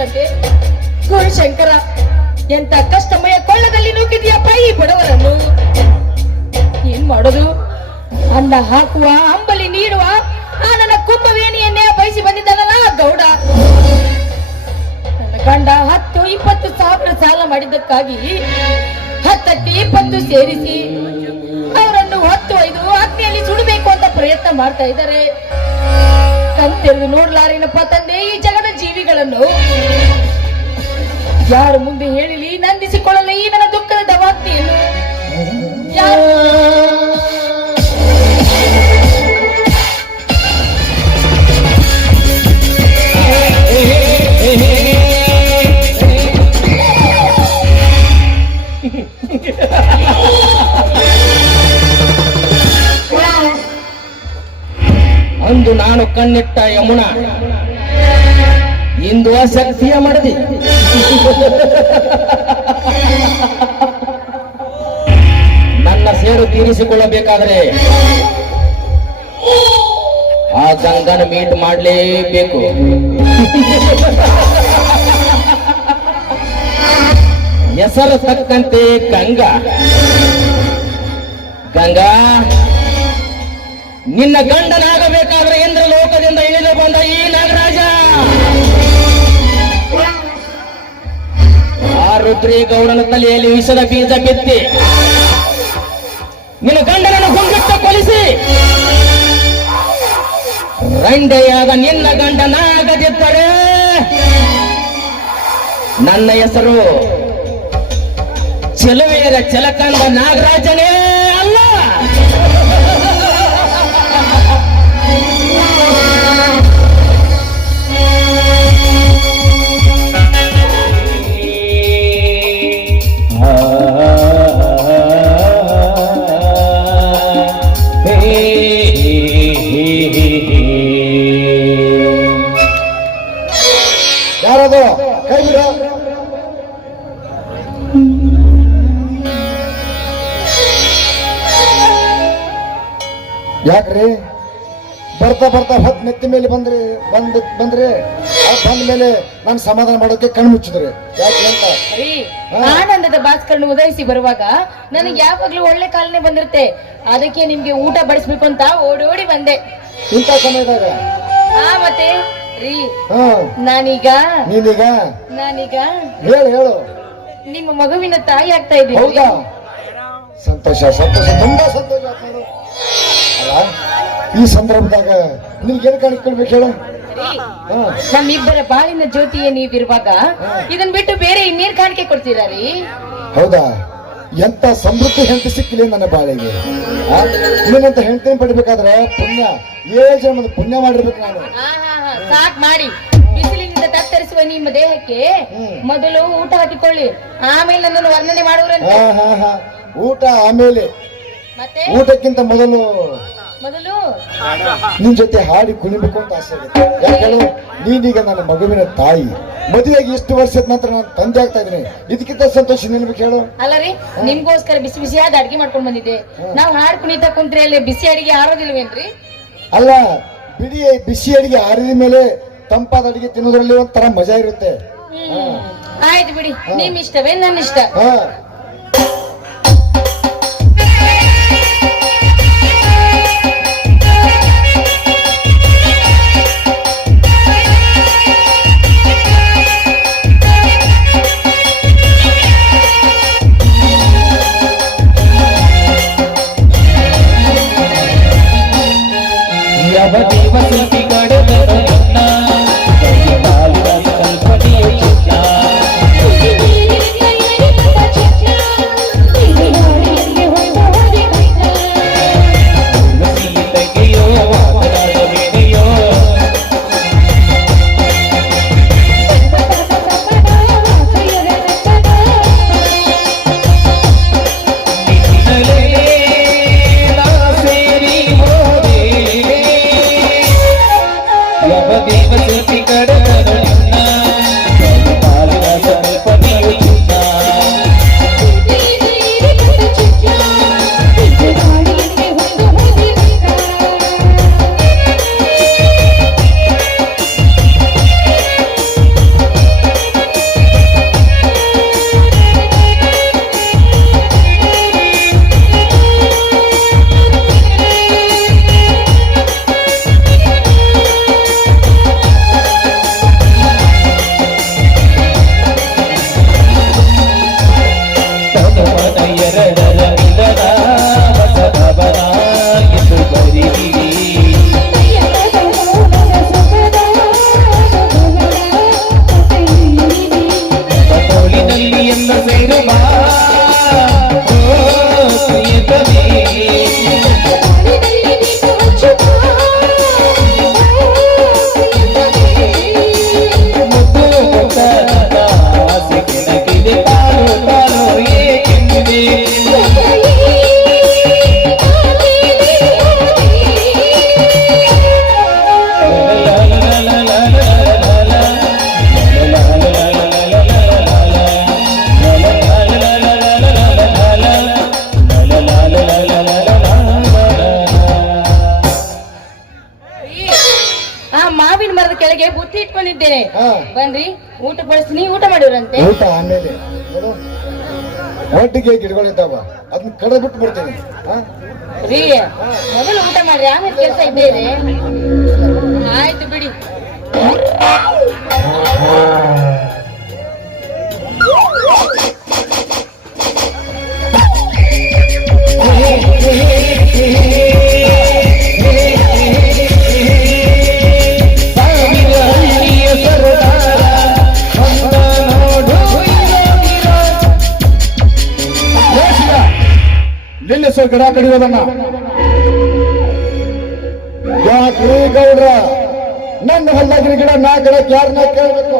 ಬಂತಂತೆ. ಗುರುಶಂಕರ, ಎಂತ ಕಷ್ಟಮಯ ಕೊಳ್ಳದಲ್ಲಿ ನೂಕಿದೆಯಪ್ಪ ಈ ಬಡವರನ್ನು. ಏನ್ ಮಾಡೋದು? ಅನ್ನ ಹಾಕುವ, ಅಂಬಲಿ ನೀಡುವ ಆ ನನ್ನ ಕುಂಭವೇಣಿಯನ್ನೇ ಬಯಸಿ ಬಂದಿದ್ದಾನಲ್ಲ ಗೌಡ. ನನ್ನ ಗಂಡ 10-20 ಸಾವಿರ ಸಾಲ ಮಾಡಿದ್ದಕ್ಕಾಗಿ 10ಕ್ಕೆ 20 ಸೇರಿಸಿ ಅವರನ್ನು 10-5 ಅಗ್ನಿಯಲ್ಲಿ ಸುಡಬೇಕು ಅಂತ ಪ್ರಯತ್ನ ಮಾಡ್ತಾ ಇದ್ದಾರೆ. ಕಂತೆರೆದು ನೋಡ್ಲಾರೇನಪ್ಪ ತಂದೆ ಈ ಜಗದ ಜೀವಿಗಳನ್ನು. ಯಾರು ಮುಂದೆ ಹೇಳಿಲಿ ನಂದಿಸಿಕೊಳ್ಳಲಿ ಈ ನನ್ನ ದುಃಖದ ದವಾಗ್ತಿಯನ್ನು. ಅಂದು ನಾನು ಕಣ್ಣಿಟ್ಟ ಯಮುನಾ ಇಂದು ಶಕ್ತಿಯ ಮಡದಿ. ನನ್ನ ಸೇಡು ತೀರಿಸಿಕೊಳ್ಳಬೇಕಾದರೆ ಆ ಗಂಗನ ಮೀಟ್ ಮಾಡಲೇಬೇಕು. ಹೆಸರು ತಕ್ಕಂತೆ ಗಂಗಾ. ಗಂಗಾ, ನಿನ್ನ ಗಂಡನಾಗಬೇಕಾದ್ರೆ ಇಂದ್ರ ಲೋಕದಿಂದ ಇಳಿದು ಬಂದ ಈ ನಾಗರಾಜ ಆ ರುದ್ರಿ ಗೌಡನ ತಲೆಯಲ್ಲಿ ವಿಷದ ಬೀಜ ಬಿತ್ತಿ ನಿನ್ನ ಗಂಡನನ್ನು ಗುಂಬಿಟ್ಟು ಕೊಲಿಸಿ ರಂಡೆಯಾದ ನಿನ್ನ ಗಂಡನಾಗದಿದ್ದರೆ ನನ್ನ ಹೆಸರು ಚೆಲುವೆಯರ ಚಲಕಂದ ನಾಗರಾಜನೇ ಅಲ್ಲ. ಯಾರದು ಕೈ ಬಿಡು. ಯಾಕ್ರಿ ಬರ್ತಾ ಬರ್ತಾ ಹೊತ್ತು ನೆತ್ತಿ ಮೇಲೆ ಬಂದ್ರೆ ಬಂದ ಮೇಲೆ ನಾನು ಸಮಾಧಾನ ಮಾಡೋಕೆ ಕಣ್ಣು ಮುಚ್ಚಿದ್ರಿ ಯಾಕೆ ಅಂತ? ಆನಂದದ ಭಾಸ್ಕರನ್ನು ಉದಯಿಸಿ ಬರುವಾಗ ನನಗೆ ಯಾವಾಗ್ಲೂ ಒಳ್ಳೆ ಕಾಲನೆ ಬಂದಿರುತ್ತೆ. ಅದಕ್ಕೆ ನಿಮ್ಗೆ ಊಟ ಬಡಿಸ್ಬೇಕು ಅಂತ ಓಡೋಡಿ ಬಂದೆ ಇಂಥ ಸಮಯದಾಗ. ಮತ್ತೆ ರೀ, ನಾನೀಗ ಹೇಳು ನಿಮ್ಮ ಮಗುವಿನ ತಾಯಿ ಆಗ್ತಾ ಇದ್ದೀನಿ. ಹೌದಾ? ಸಂತೋಷ, ತುಂಬಾ ಸಂತೋಷ ಆಯ್ತು. ಅಲ್ಲ, ಈ ಸಂದರ್ಭದಾಗ ನಿಮ್ಗೇನು ಕಾಣಿಸ್ಕೊಳ್ಬೇಕು ಹೇಳು? ನಮ್ಮಿಬ್ಬರ ಬಾಳಿನ ಜ್ಯೋತಿಯೇ ನೀವಿರುವಾಗ ಇದನ್ ಬಿಟ್ಟು ಬೇರೆ ಇನ್ನೇನ್ ಕಾಣಿಕೆ ಕೊಡ್ತೀರಾ ರೀ? ಹೌದಾ? ಎಂತ ಸಮೃದ್ಧಿ ಹೆಂಡತಿ ಸಿಕ್ಕಿಲ್ಲ ನನ್ನ ಬಾಳಿಗೆ. ನಿನ್ನಂತ ಹೆಂಡತಿ ಪಡಿಬೇಕಾದ್ರೆ ಪುಣ್ಯ ಜನ್ಮದ ಪುಣ್ಯ ಮಾಡಿರ್ಬೇಕು ನಾನು. ಸಾಕ್ ಮಾಡಿ. ಬಿಸಿಲಿನಿಂದ ತತ್ತರಿಸುವ ನಿಮ್ಮ ದೇಹಕ್ಕೆ ಮೊದಲು ಊಟ ಹಾಕಿಕೊಳ್ಳಿ, ಆಮೇಲೆ ನನ್ನನ್ನು ವರ್ಣನೆ ಮಾಡುವರಂತೆ. ಊಟ ಆಮೇಲೆ, ಮತ್ತೆ ಊಟಕ್ಕಿಂತ ಮೊದಲು ನಿನ್ ಜೊತೆ ಹಾಡಿ ಕುಣಿಬೇಕು ಅಂತ ಆಸೆ ಆಗುತ್ತೆ. ಯಾಕಂದ್ರೆ ನೀನೀಗ ನನ್ನ ಮಗುವಿನ ತಾಯಿ. ಮದುವೆಗೆ ಇಷ್ಟು ವರ್ಷದ ನಂತರ ನಾನು ತಂದೆ ಆಗ್ತಾ ಇದ್ದೀನಿ. ಇದಕ್ಕಿಂತ ಸಂತೋಷ ನಿನ್ಬೇಕು ಹೇಳು? ಅಲ್ಲ ರೀ, ನಿಮ್ಗೋಸ್ಕರ ಬಿಸಿ ಬಿಸಿಯಾದ ಅಡಿಗೆ ಮಾಡ್ಕೊಂಡ್ ಬಂದಿದ್ದೆ. ನಾವು ಹಾಡು ಕುಣಿತಾ ಕುಂತ್ರೆ ಅಲ್ಲಿ ಬಿಸಿ ಅಡಿಗೆ ಆರೋದಿಲ್ವೇನ್ರಿ? ಅಲ್ಲ, ಬಿಸಿ ಅಡಿಗೆ ಆರಿದ ಮೇಲೆ ತಂಪಾದ ಅಡಿಗೆ ತಿನ್ನೋದ್ರಲ್ಲಿ ಒಂಥರ ಮಜಾ ಇರುತ್ತೆ. ಆಯ್ತು ಬಿಡಿ, ನಿಮ್ ಇಷ್ಟವೇ ನನ್ನ ಇಷ್ಟ. ಮಾವಿನ ಮರದ ಕೆಳಗೆ ಬುತ್ತಿ ಇಟ್ಕೊಂಡಿದ್ದೇನೆ. ಹಾ. ಬನ್ರಿ ಊಟ ಬಡಿಸ್ತೀನಿ, ಊಟ ಮಾಡಿವ್ರಂತೆ. ಊಟ ಆಮೇಲೆ ನೋಡು, ಒಟ್ಟಿಗೆ ಗಿಡಗಳಿದ್ದಾವ, ಅದನ್ನ ಕಡ್ದು ಬಿಟ್ಟು ಬರ್ತೀನಿ. ರೀ ಮೊದಲು ಊಟ ಮಾಡ್ರಿ, ಆಮೇಲೆ ಕೆಲಸ ಇದ್ದೇ ಇದೆ. ಆಯ್ತು ಬಿಡಿ. ನಿಲ್ಲಿಸೋ ಗಿಡ ಕಡಿಯೋದನ್ನ. ಯಾಕ್ರಿ ಗೌಡ್ರ, ನನ್ನ ಹೊಲ್ದಾಗಿನ ಗಿಡ ನಾ ಗಿಡಕ್ಕೆ ಯಾರನ್ನ ಕೇಳ್ಬೇಕು?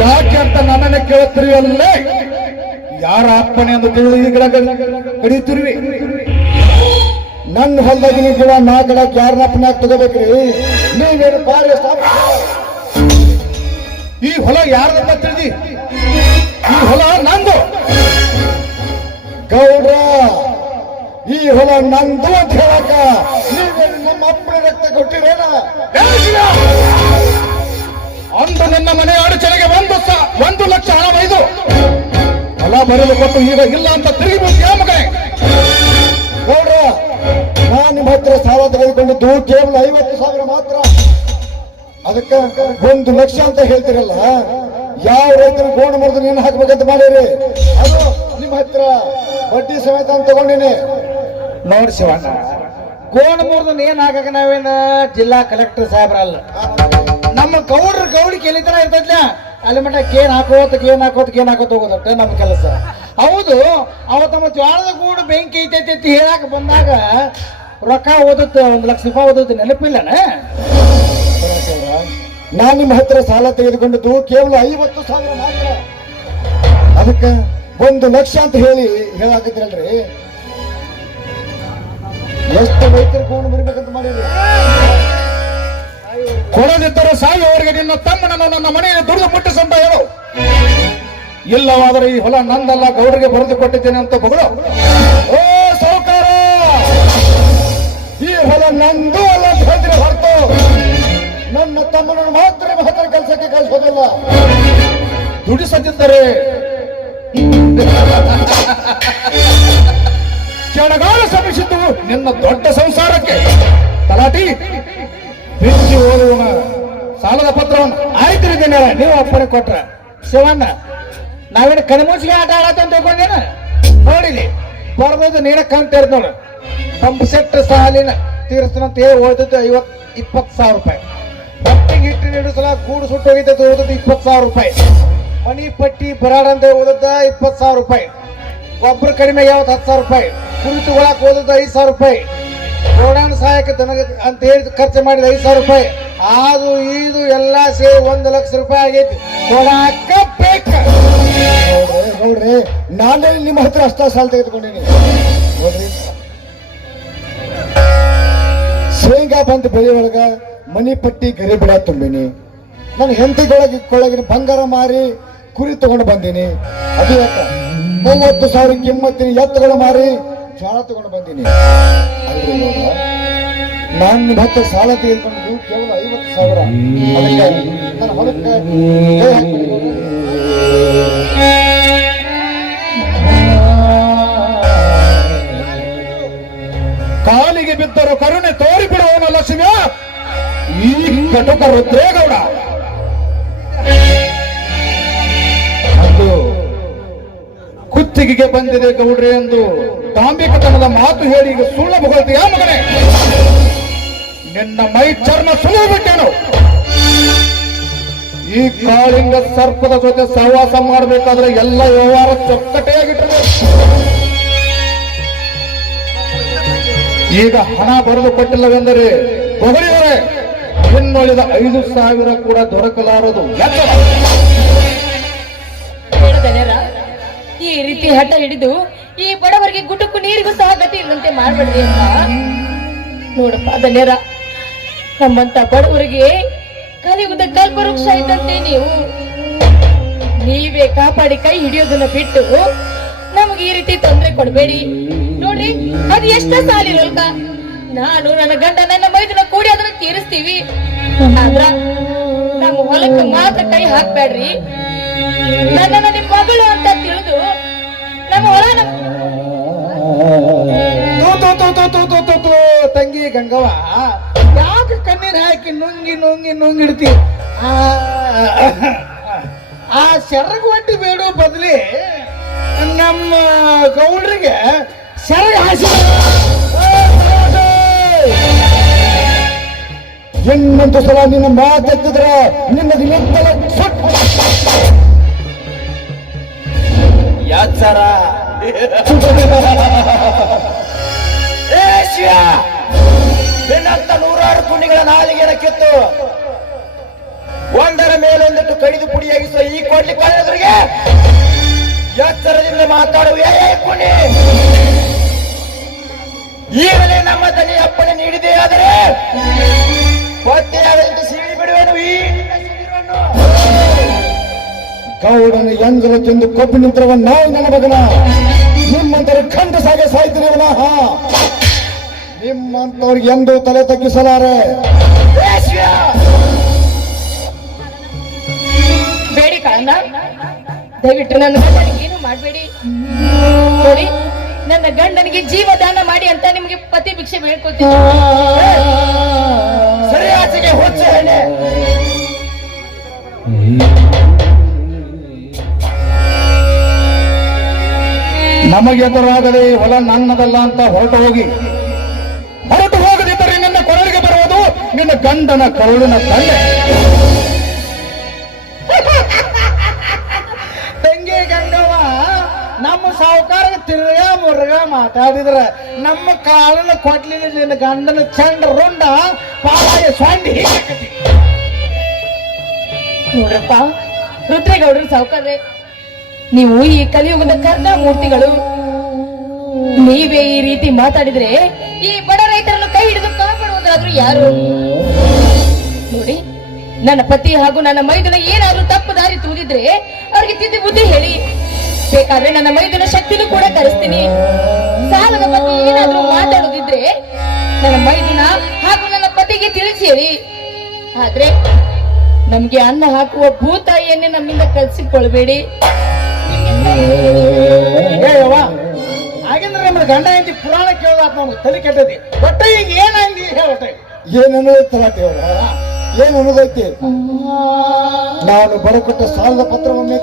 ಯಾಕೆ ಅಂತ ನನ್ನನ್ನ ಕೇಳುತ್ತೀರಿ ಅಲ್ಲೇ? ಯಾರ ಅಪ್ಪಣೆ ಅಂತ ತಿಳಿದು ಈ ಗಿಡ ಕಡಿಯುತ್ತಿರ್ವಿ? ನನ್ನ ಹೊಲ್ದಾಗಿನ ಗಿಡ ನಾ ಗಿಡಕ್ಕೆ ಯಾರನ್ನ ಅಪ್ಪಣೆ ತಗೋಬೇಕ್ರಿ? ನೀವೇನು ಕಾರ್ಯ ಈ ಹೊಲ ಯಾರದಪ್ಪ ತಿಳಿದಿ? ಈ ಹೊಲ ನಂದು ಗೌಡ್ರ, ಈ ಹೊಲ ನಂದು ಅಂತ ಹೇಳಕ ನೀವೇನು ನಮ್ಮ ಅಪ್ಪನ ರಕ್ತ ಕೊಟ್ಟಿರೇನ? ಅಂದು ನನ್ನ ಮನೆ ಅಡಚಣೆಗೆ 1 ಲಕ್ಷ ಹಣ ಬೈದು ಹೊಲ ಬರೆದು ಕೊಟ್ಟು ಈಗ ಇಲ್ಲ ಅಂತ ತಿರುಗಿ ಬಿಡ್ತೀಯ ಮಗನೇ? ಗೌಡ್ರ, ನಾನು ನಿಮ್ಮ ಹತ್ರ ಸಾಲ ತೆಗೆದುಕೊಂಡಿದ್ದು ಕೇವಲ 50,000 ಮಾತ್ರ. ಅದಕ್ಕೆ 1 ಲಕ್ಷ ಅಂತ ಹೇಳ್ತಿರಲ್ಲ, ಯಾವ ರೈತರು ಗೋಣ ಮರದ ನೀನು ಹಾಕ್ಬೇಕಂತ ಮಾಡಿರಿ? ಅದು ನಿಮ್ಮ ಹತ್ರ ಬಡ್ಡಿ ಸಮೇತ ಅಂತ ತಗೊಂಡಿನಿ. ನೋಡಿ ಶಿವಣ್ಣ, ಗೋಣ ಮುರಿದ ಏನ್ ಹಾಕಕ ನಾವೇನ ಜಿಲ್ಲಾ ಕಲೆಕ್ಟರ್ ಸಾಹೇಬ್ರಲ್ಲ. ನಮ್ಮ ಗೌಡ್ರ ಗೌಡಿಗೆ ಎಲ್ಲಿ ತರ ಇರ್ತೈತ್ಲ ಅಲ್ಲಿ ಮಟ್ಟ ಕೇನ್ ಹಾಕೋತ ಹೋಗೋದಟ್ಟೆ ನಮ್ಮ ಕೆಲಸ. ಹೌದು, ಅವತ್ತು ನಮ್ಮ ಜ್ವಾಳದ ಗೂಡು ಬೆಂಕಿ ಐತೈತಿ ಅಂತ ಹೇಳಾಕ ಬಂದಾಗ ರೊಕ್ಕ ಓದುತ್ತ 1 ಲಕ್ಷ ರೂಪಾಯಿ ಓದುತ್ತೆ, ನೆನಪಿಲ್ಲನ? ನಾನು ನಿಮ್ಮ ಹತ್ರ ಸಾಲ ತೆಗೆದುಕೊಂಡಿದ್ದು ಕೇವಲ 50,000 ಮಾತ್ರ. ಅದಕ್ಕೆ 1 ಲಕ್ಷ ಅಂತ ಹೇಳಾಕತ್ತಿರಲ್ರಿ? ಎಷ್ಟು ರೈತರು ಗೋಣ ಮುರಿಬೇಕಂತ ಮಾಡಿರಿ? ಕೊಡದಿದ್ದರೆ ಸಾಯುವವರೆಗೆ ನಿನ್ನ ತಮ್ಮನನ್ನು ನನ್ನ ಮನೆಯಲ್ಲಿ ದುಡಿದು ಮುಟ್ಟಿಸಂತ ಹೇಳು. ಇಲ್ಲವಾದರೆ ಈ ಹೊಲ ನಂದಲ್ಲ, ಗೌಡರಿಗೆ ಬರೆದು ಕೊಟ್ಟಿದ್ದೇನೆ ಅಂತ ಬಗಳು. ಓ ಸೌಕಾರ, ಈ ಹೊಲ ನಂದು ಅಲ್ಲ ಅಂತ ಹೇಳಿದ್ರೆ ಹೊರತು ನನ್ನ ತಮ್ಮನನ್ನು ಮಾತ್ರ ಮಹತ್ತರ ಕೆಲಸಕ್ಕೆ ಕಳಿಸೋದಿಲ್ಲ. ದುಡಿಸದಿದ್ದರೆ ಕ್ಷಣಗಾಲ ಶ್ರಮಿಸಿದ್ದು ನಿನ್ನ ದೊಡ್ಡ ಸಂಸಾರಕ್ಕೆ. ತಲಾಟಿ ಬಿಚ್ಚಿ ಓದುವನ ಸಾಲದ ಪತ್ರವನ್ನು ಆಯ್ತು ಜನರ, ನೀವು ಅಪ್ಪಣೆ ಕೊಟ್ರ. ಶಿವಣ್ಣ, ನಾವೇನು ಕಣ್ಮುಚ್ಚಿಗೆ ಆಟ ಆಡತ್ತ ತಿಳ್ಕೊಂಡೇನ? ನೋಡಿಲಿ ಬರ್ಬೋದು, ನೀನ ಕಂತ ಇರ್ತ ನೋಡು. ಪಂಪ್ ಸೆಟ್ ಸಾಲಿನ ತೀರಿಸ್ತಂತ ಹೇಳಿ ಓದಿದ್ದು 20,000 ರೂಪಾಯಿ. ಬಟ್ಟೆಗೆ ಹಿಟ್ಟು ನೀಡಿಸಲ ಗೂಡು ಸುಟ್ಟು ಹೋಗಿದ್ದು ಓದದ್ದು 20,000 ರೂಪಾಯಿ. ಮನಿ ಪಟ್ಟಿ ಬರಾಡ ಅಂತ ಓದದ್ದ 20,000 ರೂಪಾಯಿ. ಗೊಬ್ಬರ ಕಡಿಮೆ ಯಾವತ್ತು 10,000 ರೂಪಾಯಿ. ಕುರಿತುಗಳಕ್ಕೆ ಓದದ್ದು 5,000 ರೂಪಾಯಿ. ಗೋಡಾನ್ ಸಹಾಯಕ ಅಂತ ಹೇಳಿ ಖರ್ಚು ಮಾಡಿದ 5,000 ರೂಪಾಯಿ. ಅದು ಇದು ಎಲ್ಲ ಸೇರಿ 1 ಲಕ್ಷ ರೂಪಾಯಿ ಆಗೈತಿ. ಕೊಡಾಕ ಬೇಕ ನೋಡ್ರಿ, ನಾನೇ ನಿಮ್ಮ ಹತ್ರ ಅಷ್ಟ ಸಾಲ ತೆಗೆದುಕೊಂಡಿನಿ ನೋಡ್ರಿ. ಶೇಂಗಾ ಬಂದ ಬೆಳೆ ಒಳಗ ಮನಿ ಪಟ್ಟಿ ಗರಿ ಬಿಡ ತುಂಬಿನಿ. ನಾನು ಹೆಂಡತಿಗೊಳಗಿನ ಬಂಗಾರ ಮಾರಿ ಕುರಿ ತಗೊಂಡು ಬಂದೀನಿ. ಅದು ಯಾಕ 30,000 ಕಿಮ್ಮತ್ತಿನ ಎತ್ತುಗಳು ಮಾರಿ ಜ್ವಾಳ ತಗೊಂಡು ಬಂದೀನಿ. ಅಲ್ರಿ ನೋಡ್ರ, ನಾನು ನಿಮ್ಮ ಹತ್ರ ಸಾಲ ತೆಗೆದುಕೊಂಡಿದ್ದು ಕೇವಲ 50,000. ಅದಕ್ಕೆ ನನ್ನ ಹೊಲಕ್ಕೆ ಕೈ ಹಾಕ್ಬಿಡಿ ನೋಡ್ರಿ. ಕಾಲಿಗೆ ಬಿದ್ದರೂ ಕರುಣೆ ತೋರಿಬಿಡುವವನಲ್ಲ ಶಿವ ಈ ಕಟುಕ ರುದ್ರೇಗೌಡ. ಅದು ಕುತ್ತಿಗೆಗೆ ಬಂದಿದೆ ಗೌಡ್ರೆ ಎಂದು ದಾಂಭಿಕತನದ ಮಾತು ಹೇಳಿ ಈಗ ಸುಳ್ಳ ಮುಗಳ್ತೀಯ ಮಗನೇ? ನಿನ್ನ ಮೈ ಚರ್ಮ ಸುಳಿದು ಬಿಟ್ಟೇನು? ಈ ಕಾಳಿಂಗ ಸರ್ಪದ ಜೊತೆ ಸಹವಾಸ ಮಾಡಬೇಕಾದ್ರೆ ಎಲ್ಲ ವ್ಯವಹಾರ ಚೊಕ್ಕಟೆಯಾಗಿಟ್ಟರೆ. ಈಗ ಹಣ ಬರೆದು ಕೊಟ್ಟಿಲ್ಲವೆಂದರೆ ಹೊಗಳಿದರೆ ಇನ್ನುಳಿದ 5,000 ಕೂಡ ದೊರಕಲಾರದು. ಈ ರೀತಿ ಹಠ ಹಿಡಿದು ಈ ಬಡವರಿಗೆ ಗುಟುಕು ನೀರಿಗೂ ಸಹ ಗತಿ ಇಲ್ಲಂತೆ ಮಾಡ್ಬೇಡ್ರಿ ಅಂತ ನೋಡಪ್ಪ. ಧನ್ಯರ, ನಮ್ಮಂತ ಬಡವರಿಗೆ ಕಲಿಯುಗದ ಕಲ್ಪವೃಕ್ಷ ಇದ್ದಂತೆ ನೀವೇ ಕಾಪಾಡಿ ಕೈ ಹಿಡಿಯೋದನ್ನ ಬಿಟ್ಟು ನಮಗೆ ಈ ರೀತಿ ತೊಂದರೆ ಕೊಡಬೇಡಿ. ನೋಡ್ರಿ, ಅದು ಎಷ್ಟ ಸಾಲಿರೋಲ್ಕ ನಾನು ನನ್ನ ಗಂಡ ನನ್ನ ಮೈದನ ಕೂಡಿ ಅದನ್ನ ತೀರಿಸ್ತೀವಿ. ಆದ್ರ ನಮ್ಮ ಹೊಲಕ್ಕೆ ಮಾತ್ರ ಕೈ ಹಾಕ್ಬೇಡ್ರಿ. ನನ್ನನ್ನ ನಿಮ್ ಮಗಳು ಅಂತ ತಿಳಿದು ನಮ್ಮ ಹೊಲ ತಂಗಿ ಗಂಗವ್ವ, ಯಾಕೆ ಕಣ್ಣೀರ್ ಹಾಕಿ ನುಂಗಿ ನುಂಗಿ ನುಂಗಿಡ್ತಿ? ಆ ಸೆರಗು ಒಟ್ಟಿ ಬೇಡೋ ಬದಲಿ ನಮ್ಮ ಗೌಡ್ರಿಗೆ ಸೆರಗ ಹಾಸಿ. ಇನ್ನೊಂದು ಸಲ ನಿನ್ನ ಮಾತೆತ್ತಿದ್ರ ನಿನ್ನದು ನಿಂತಲ ಯಾಚಾರ ನಿನ್ನಂತ ನೂರಾರು ಪುಣ್ಯಗಳ ನಾಲಿಗೆನ ಕಿತ್ತು ಒಂದರ ಮೇಲೊಂದಿಟ್ಟು ಕಡಿದು ಪುಡಿಯಾಗಿಸುವ ಈ ಕೊಡ್ಲಿ ಕಾಲದ್ರಿಗೆ ಎಚ್ಚರದಿಂದ ಮಾತಾಡುವ ಪುಣ್ಯ. ಈಗಲೇ ನಮ್ಮ ದನಿ ಅಪ್ಪಣೆ ನೀಡಿದೆ ಆದರೆ ಪತ್ತೆಯಾಗದಂತೆ ಸೀಳಿ ಬಿಡುವೆನು ಈ ಶಿಬಿರವನ್ನು. ಗೌಡನ ಎಂಜಲು ತಿಂದು ಕೊಬ್ಬಿ ನಿಂತಿರುವ ನಾವು ನನ್ನ ಮಗನ ನಿಮ್ಮಂತರ ಖಂಡ ಸಾಗೆ ಸಾಯ್ತೀನಿ ವಿನಃ ನಿಮ್ಮಂತವ್ರಿಗೆ ಎಂದೂ ತಲೆ ತಗ್ಗಿಸಲಾರೆ. ಬೇಡಿ ಕಾರಣ ದಯವಿಟ್ಟು ನನ್ನ ಗಂಡನಿಗೆ ಏನು ಮಾಡಬೇಡಿ. ನೋಡಿ, ನನ್ನ ಗಂಡನಿಗೆ ಜೀವದಾನ ಮಾಡಿ ಅಂತ ನಿಮಗೆ ಪತಿ ಭಿಕ್ಷೆ ಬೇಡ್ಕೊಳ್ತೀನಿ. ಸರಿ ಆಚೆಗೆ ಹೊಚ್ಚ ಹೆಣ್ಣೆ. ನಮಗೆದುರಾಗದೆ ಹೊಲ ನನ್ನದಲ್ಲ ಅಂತ ಹೊರಟು ಹೋಗದಿದ್ದರೆ ನಿನ್ನ ಕೊರಳಿಗೆ ಬರುವುದು ನಿನ್ನ ಗಂಡನ ಕರುಳಿನ ತಂದೆ. ತಂಗಿ ಗಂಗವ್ವ, ನಮ್ಮ ಸಾವುಕಾರ ತಿರ್ಗಾ ಮುರ್ಗ ಮಾತಾಡಿದ್ರ ನಮ್ಮ ಕಾಲನ ಕೊಟ್ಲಿಲ್ಲ ನಿನ್ನ ಗಂಡನ ಚಂಡ ರುಂಡ ಪಾಲಾಯ ಸೊಂಡಿ ಹೀಗಾಕತಿ. ನೋಡ್ರಪ್ಪ ರುದ್ರೇಗೌಡರು ಸಾವುಕಾರ್ರೆ, ನೀವು ಈ ಕಲಿಯುಗದ ಕರ್ಣ ಮೂರ್ತಿಗಳು. ನೀವೇ ಈ ರೀತಿ ಮಾತಾಡಿದ್ರೆ ಈ ಬಡ ರೈತರನ್ನು ಕೈ ಹಿಡಿದು ಕಾಪಾಡುವುದಾದ್ರೂ ಯಾರು? ನೋಡಿ, ನನ್ನ ಪತಿ ಹಾಗೂ ನನ್ನ ಮೈದುನ ಏನಾದ್ರೂ ತಪ್ಪು ದಾರಿ ತೂರಿದ್ರೆ ಅವ್ರಿಗೆ ತಿದ್ದಿ ಬುದ್ಧಿ ಹೇಳಿ. ಬೇಕಾದ್ರೆ ನನ್ನ ಮೈದುನ ಶಕ್ತಿನೂ ಕೂಡ ಕರೆಸ್ತೀನಿ. ಸಾಲದ ಬಗ್ಗೆ ಏನಾದ್ರೂ ಮಾತಾಡೋದಿದ್ರೆ ನನ್ನ ಮೈದುನ ಹಾಗೂ ನನ್ನ ಪತಿಗೆ ತಿಳಿಸಿ ಹೇಳಿ. ಆದ್ರೆ ನಮ್ಗೆ ಅನ್ನ ಹಾಕುವ ಭೂತಾಯಿಯನ್ನೇ ನಮ್ಮಿಂದ ಕಲ್ಸಿಕೊಳ್ಬೇಡಿ. ಏಯವ್ವ, ಹಾಗೆಂದ್ರೆ ನಮ್ಮ ಗಂಡ ಹೆಂಡತಿ ಪುರಾಣ ಕೇಳೋದಾತ ನಮ್ಗೆ ತಲೆ ಕೆಟ್ಟದಿ. ಒಟ್ಟ ಈಗ ಏನಂದಿ ಹೇಳಟ್ಟೆ. ಏನನ್ನೋದೈತಿ ಏನು ಅನ್ನೋದೈತಿ? ನಾನು ಬರಕೊಟ್ಟ ಸಾಲದ ಪತ್ರವನ್ನೇ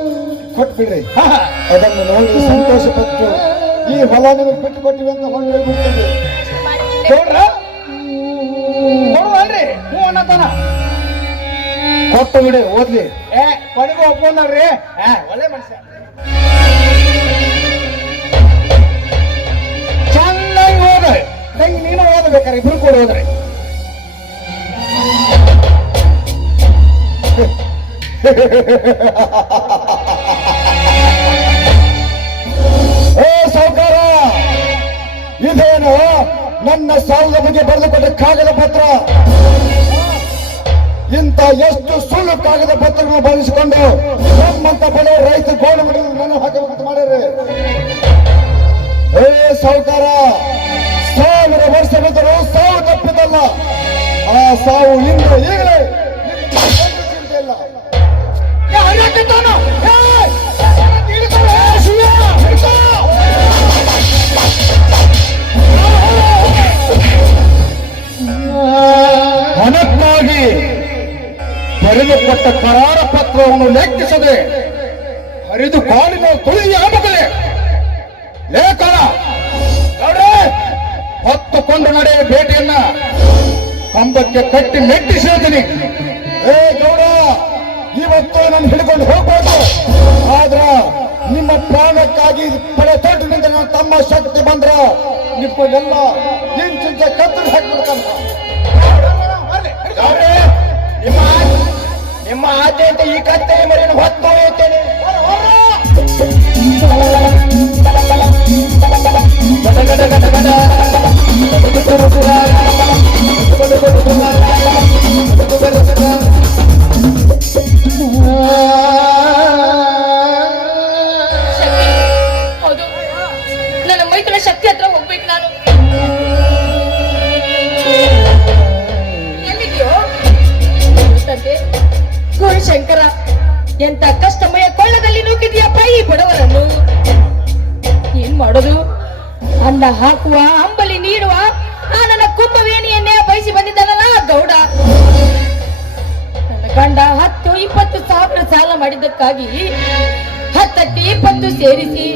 ಕೊಟ್ಬಿಡ್ರಿ. ಅದನ್ನು ನೋಡಿ ಸಂತೋಷ ಪಟ್ಟು ಈ ಹೊಲ ನಿಮಗೆ ಬಿಟ್ಟು ಕೊಟ್ಟಿವಿ ಅಂತ ಹೊರಗೆ ಬಿಡ್ತೀವಿ. ನೋಡ್ರ ನೋಡುವಲ್ರಿ ಹ್ಞೂ ಅನ್ನತಾನ. ಕೊಟ್ಟು ಬಿಡಿ, ಓದ್ಲಿ. ಕೊನೆಗೂ ಒಪ್ಕೊಂಡ್ರಿ. ಒಳ್ಳೆ ಮನುಷ್ಯ, ಚೆನ್ನಾಗಿ ಓದ್ರಿ. ತಂಗಿ ನೀನು ಓದಬೇಕಾರೆ ಇಬ್ರು ಕೂಡ ಓದ್ರಿ. ಸಾವುಕಾರ, ಇದೇನು ನನ್ನ ಸಾಲದ ಬಗ್ಗೆ ಬರೆದುಕೊಟ್ಟ ಕಾಗದ ಪತ್ರ? ಇಂಥ ಎಷ್ಟು ಸುಳ್ಳು ಕಾಗದ ಪತ್ರಗಳನ್ನು ಬಳಸಿಕೊಂಡು ನಮ್ಮಂತ ಬಡ ರೈತ ಗೋಳು ಬಿಡಲು ನನ್ನ ಹಾಕಬೇಕಂತ ಮಾಡ್ಯಾರೆ. ಸಾವುಕಾರ, 1000 ವರ್ಷ ಬಿದ್ದರೂ ಸಾವು ತಪ್ಪಿದಲ್ಲ. ಆ ಸಾವು ಇಂದು ಈಗಲೇ ಚಿಂತೆ ಇಲ್ಲ. ಹಣಕ್ಕಾಗಿ ಬರೆದುಕೊಟ್ಟ ಕರಾರ ಪತ್ರವನ್ನು ಲೆಕ್ಕಿಸದೆ ಹರಿದು ಕಾಲಿನ ತುಳಿಯಾಗಲೇ ಲೇಖನ ಹೊತ್ತುಕೊಂಡು ನಡೆಯುವ ಭೇಟಿಯನ್ನ ಕಂಬಕ್ಕೆ ಕಟ್ಟಿ ಮೆಟ್ಟಿಸಿದ್ದೀನಿ. ಗೌಡ, ಇವತ್ತು ನಾನು ಹಿಡ್ಕೊಂಡು ಹೋಗ್ಬೋದು. ಆದ್ರ ನಿಮ್ಮ ಪ್ರಾಣಕ್ಕಾಗಿ ಪಡೆ ತೊಟ್ಟಿನಿಂದ ನನ್ನ ತಮ್ಮ ಶಕ್ತಿ ಬಂದ್ರ ನಿಮ್ಮನ್ನೆಲ್ಲ ಇಂಚಿಂಚ ಕತ್ತರಿ ಹಾಕಿಬಿಡ್ತಾನ. ನಿಮ್ಮ ಆದ್ಯತೆ ಈ ಕತ್ತೆ ಮರಿಯನ್ನು ಹೊತ್ತು ಒಯ್ಯುತ್ತೇನೆ. ಹೌದು, ನನ್ನ ಮೈತನ ಶಕ್ತಿ ಹತ್ರ ಹೋಗ್ಬೇಕು ನಾನು. ಎಂತ ಕಷ್ಟಮಯ ಕೊಳ್ಳದಲ್ಲಿ ನೂಕಿದ್ಯಪ್ಪ ಈ ಬಡವರನ್ನು. ಏನ್ ಮಾಡೋದು? ಅನ್ನ ಹಾಕುವ, ಅಂಬಲಿ ನೀಡುವ ಆ ನನ್ನ ಕುಂಭವೇಣಿಯನ್ನೇ ಬಯಸಿ ಬಂದಿದ್ದಾನಲ್ಲ ಆ ಗೌಡ. ನನ್ನ ಗಂಡ 10-20 ಸಾವಿರ ಸಾಲ ಮಾಡಿದ್ದಕ್ಕಾಗಿ 10ಕ್ಕೆ 20 ಸೇರಿಸಿ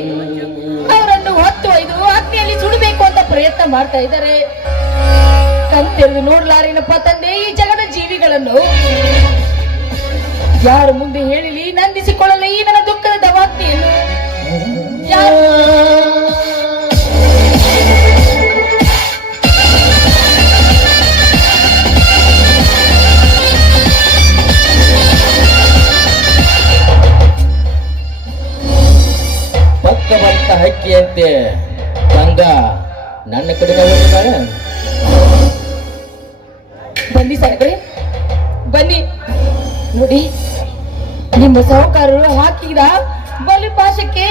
ಅವರನ್ನು 10-5 ಅಗ್ನಿಯಲ್ಲಿ ಸುಡಬೇಕು ಅಂತ ಪ್ರಯತ್ನ ಮಾಡ್ತಾ ಇದ್ದಾರೆ. ಕಣ್ತೆರೆದು ನೋಡ್ಲಾರೇನಪ್ಪ ತಂದೆ ಈ ಜಗದ ಜೀವಿಗಳನ್ನು. ಯಾರು ಮುಂದೆ ಹೇಳಿಲಿ ನಂದಿಸಿಕೊಳ್ಳಲಿ ಈ ನನ್ನ ದುಃಖದ ದವಾಗ್ತಿಯನ್ನು? ಯಾರು ಪಕ್ಕ ಬಂತ ಹಕ್ಕಿಯಂತೆ ಗಂಗಾ ನನ್ನ ಕಡೆ ಹೋಗಿದ್ದಾಳೆ. ಬನ್ನಿ ಸಾಹೇಬ್ರೆ, ಬನ್ನಿ. ನೋಡಿ, ನಿಮ್ಮ ಸಹಕಾರರು ಹಾಕಿದ ಬಲಿಪಾಶಕ್ಕೆ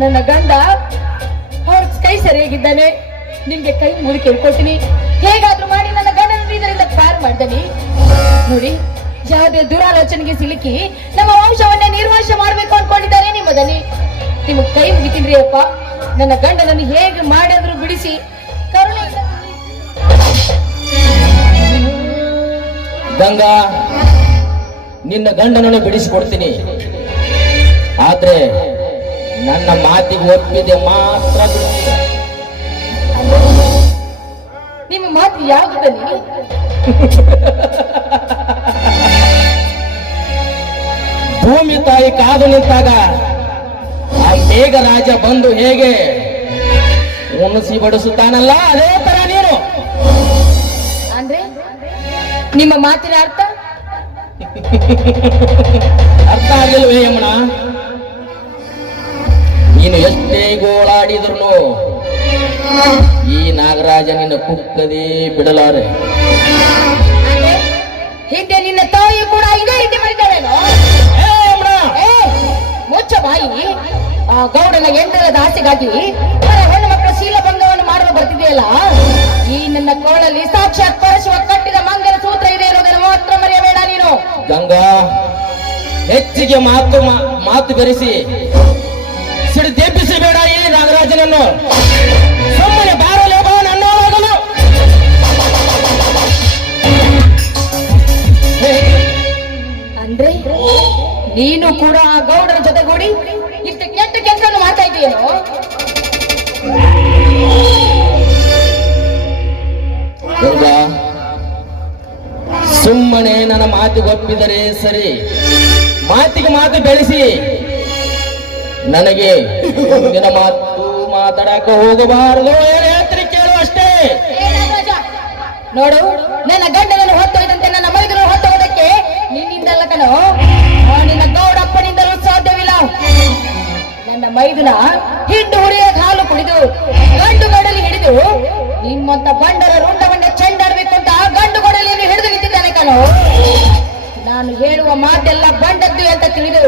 ನನ್ನ ಗಂಡ ಅವ್ರ ಕೈ ಸರಿಯಾಗಿದ್ದಾನೆ. ನಿಮ್ಗೆ ಕೈ ಮುಗಿ ಕೇಳ್ಕೊಳ್ತೀನಿ, ಹೇಗಾದ್ರೂ ಮಾಡಿ ನನ್ನ ಗಂಡನ ಇದರಿಂದ ಪಾರ್ ಮಾಡ್ತೀನಿ. ನೋಡಿ, ಯಾವುದೇ ದುರಾಲೋಚನೆಗೆ ಸಿಲುಕಿ ನಮ್ಮ ವಂಶವನ್ನೇ ನಿರ್ವಾಶ ಮಾಡ್ಬೇಕು ಅನ್ಕೊಂಡಿದ್ದಾರೆ ನಿಮ್ಮ ದನಿ. ನಿಮಗೆ ಕೈ ಮುಗಿತೀನ್ರಿ ಅಪ್ಪ. ನನ್ನ ಗಂಡನನ್ನು ಹೇಗೆ ಮಾಡಿದ್ರು ಬಿಡಿಸಿ ಕರುಣೆಯಿಂದ ಗಂಗಾ, ನಿನ್ನ ಗಂಡನನ್ನು ಬಿಡಿಸಿಕೊಡ್ತೀನಿ. ಆದ್ರೆ ನನ್ನ ಮಾತಿಗೆ ಒಪ್ಪಿದೆ ಮಾತ್ರ ಬಿಡ್ತೀನಿ. ನಿಮ್ಮ ಮಾತು ಯಾವುದು ದನಿ? ಭೂಮಿ ತಾಯಿ ಕಾದು ನಿಂತಾಗ ಆ ಮೇಘರಾಜ ಬಂದು ಹೇಗೆ ಉಣಿಸಿ ಬಡಿಸುತ್ತಾನಲ್ಲ, ಅದೇ ತರ ನೀನು. ಅಂದ್ರೆ ನಿಮ್ಮ ಮಾತಿನ ಅರ್ಥ? ಅರ್ಥ ಆಗಲಿಲ್ವೇ ಯಮನ? ನೀನು ಎಷ್ಟೇ ಗೋಳಾಡಿದ್ರು ಈ ನಾಗರಾಜ ನಿನ್ನ ಕುಕ್ಕದೇ ಬಿಡಲಾರೆ. ಅಂದ್ರೆ ಹಿಂದೆ ನಿನ್ನ ತಾಯಿ ಕೂಡ ಇದೇ ರೀತಿ ಮಾಡಿದ್ದಾಳೇನೋ? ಮುಚ್ಚ ಬಾಯಿ. ಆ ಗೌಡನ ಎಂದರದ ಆಸೆಗಾಗಿ ಹೆಣ್ಣು ಮಕ್ಕಳ ಶೀಲಭಂಗವನ್ನು ಮಾಡಲು ಬರ್ತಿದೆಯಲ್ಲ, ಈ ನನ್ನ ಕೋಳಲ್ಲಿ ಸಾಕ್ಷಾತ್ ಪರಶುವ ಕಟ್ಟಿದ ಮಂಗಲ ಸೂತ್ರ ಇದೆ ಇರೋದನ್ನು ಮಾತ್ರ ಮರೆಯಬೇಡ ನೀನು. ಗಂಗಾ, ಹೆಚ್ಚಿಗೆ ಮಾತು ಬೆರೆಸಿ ಸಿಡಿದೆಬ್ಬಿಸಬೇಡ ಈ ನಾಗರಾಜನನ್ನು. ಸುಮ್ಮನೆ ಬಾರಲೇ ಬಾ ನನ್ನೊಳಗಲು. ಅಂದ್ರೆ ನೀನು ಕೂಡ ಆ ಗೌಡರ ಜೊತೆಗೂಡಿ ಇಷ್ಟು ಕೆಟ್ಟ ಕೆಲಸವನ್ನು ಮಾಡ್ತಾ ಇದೆಯೇನೋ? ಗಂಗಾ, ಸುಮ್ಮನೆ ನನ್ನ ಮಾತಿಗೆ ಒಪ್ಪಿದರೆ ಸರಿ. ಮಾತಿಗೆ ಮಾತು ಬೆಳೆಸಿ ನನಗೆ ಮುಂದಿನ ಮಾತು ಮಾತಾಡಕ ಹೋಗಬಾರದು. ಏನು ಹೇಳ್ತೀರಿ ಕೇಳು ಅಷ್ಟೇ. ಏ ನಾಗರಾಜ, ನೋಡು, ನನ್ನ ಗಂಡನನ್ನು ಹೊತ್ತೊಯ್ದಂತೆ ನನ್ನ ಮೈದನ್ನು ಹೊತ್ತೋದಕ್ಕೆ ನಿನ್ನಿಂದಲ್ಲ ಕಣೋ, ನಿನ್ನ ಗೌಡಪ್ಪನಿಂದಲೂ ಸಾಧ್ಯವಿಲ್ಲ. ನನ್ನ ಮೈದುನ ಹಿಂಡು ಹುರಿಯ ಹಾಲು ಕುಡಿದು ಗಂಡುಗಡಲಿ ಹಿಡಿದು ನಿಮ್ಮಂತ ಬಂಡರ ರುಂಡವನ್ನ ಚೆಂಡಾಡ್ಬೇಕು ಅಂತ ಗಂಡುಗಡಲಿಯನ್ನು ಹಿಡಿದು ನಿಂತಿದ್ದಾನೆ ಕಣೋ. ನಾನು ಹೇಳುವ ಮಾತೆಲ್ಲ ಬಂಡದ್ದು ಅಂತ ತಿಳಿದು